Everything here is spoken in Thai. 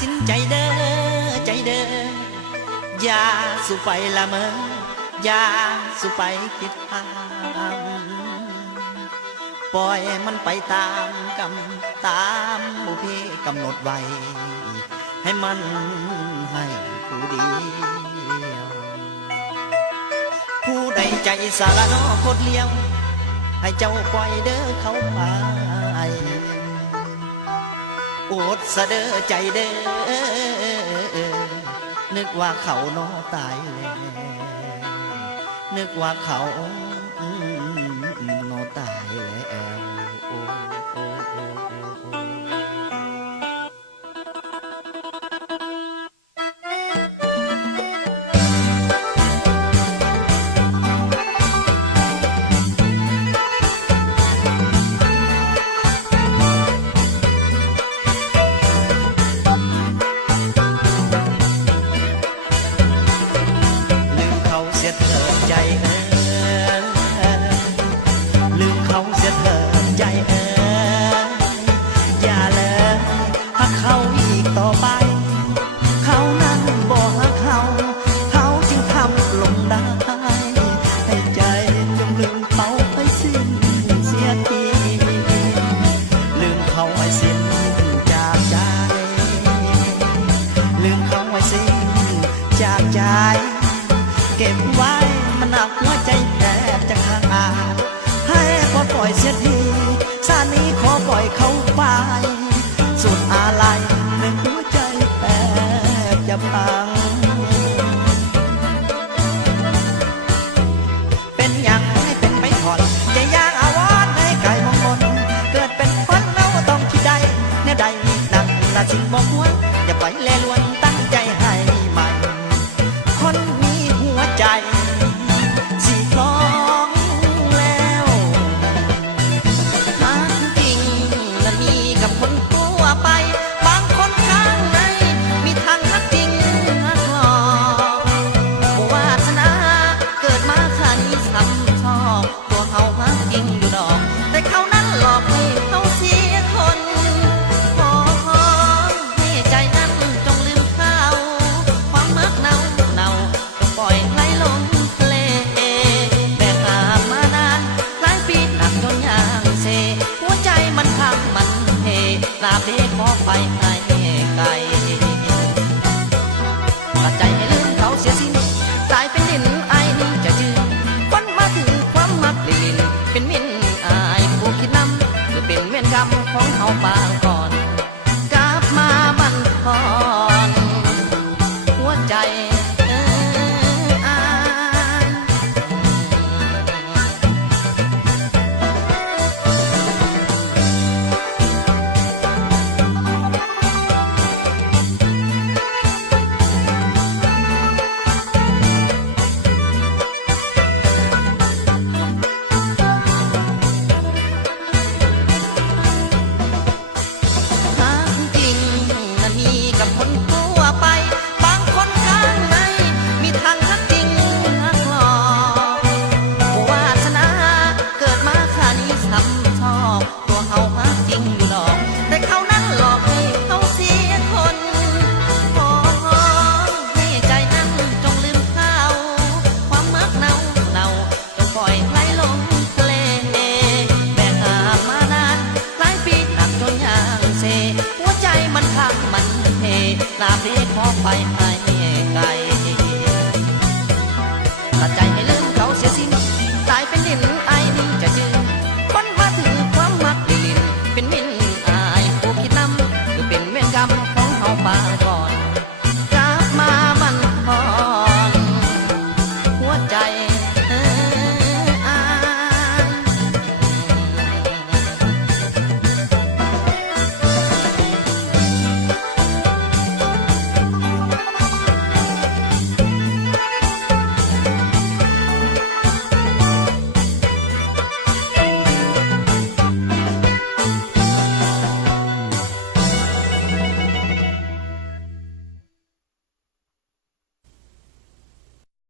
สินใจเด้อใจเด้ออย่าสู่ไปละเมออย่าสู่ไปคิดทำปล่อยมันไปตามกรรมตามบุพเพกำหนดไว้ให้มันให้ผู้เดียวผู้ใดใจสารนอโคตรเลี้ยวให้เจ้าปล่อยเด้อเขาไปอดสะเด้อใจเด้อนึกว่าเขาโนตายแล้วนึกว่าเขาโนตายแล้วเก็บไว้มันหนักหัวใจแทบจะขาดให้ขอปล่อยเสียทีชาตินี้ขอปล่อยเขาไปสุดอาลัยในหัวใจแทบจะพังเป็นอย่างให้เป็นไม่ถอนใจยางอาวรณ์ให้ไก่มองมนเกิดเป็นคนเราต้องคิดใดเนี่ยใดหนักละสิ่งบอกหัวอย่าไปแลลวนตั้งใจให้ใหม่คนมีหัวใจสิท้องแล้วหาจริงนั้นมีกับคนทั่วไปบางคนข้างในมีทางรักจริงรักหลอกวาสนาเกิดมาขันซ้ำชอบตัวเขาหาจริงอยู่ดอกแต่เขานั้นหลอกให้เขาเสียคนขอให้ใจนั้นจงลืมเขาความมักเน่าปล่อยไหลลงทะเลแบกหามมานานหลายปีหนักจนยางเซหัวใจมันพังมันเทลาเบขอไปให้ไกลตัดใจให้ลืมเขาเสียสิ้นตายเป็นดินไอ้นี่จะจืดคนมาถึงความมักลินเป็นมินอายผู้คิดนำหรือเป็นเวรกรรมของเขาบางก่อนกลับมาบันทอนหัวใจลาเบขอไปให้ไกลตัดใจให้ลืมเขาเสียสิ้นตายเป็นดินไอ้นี่จะจืดคนมาถึงความมักดินเป็นมินอายผู้คิดนำหรือเป็นเวรกรรมของเขาบาง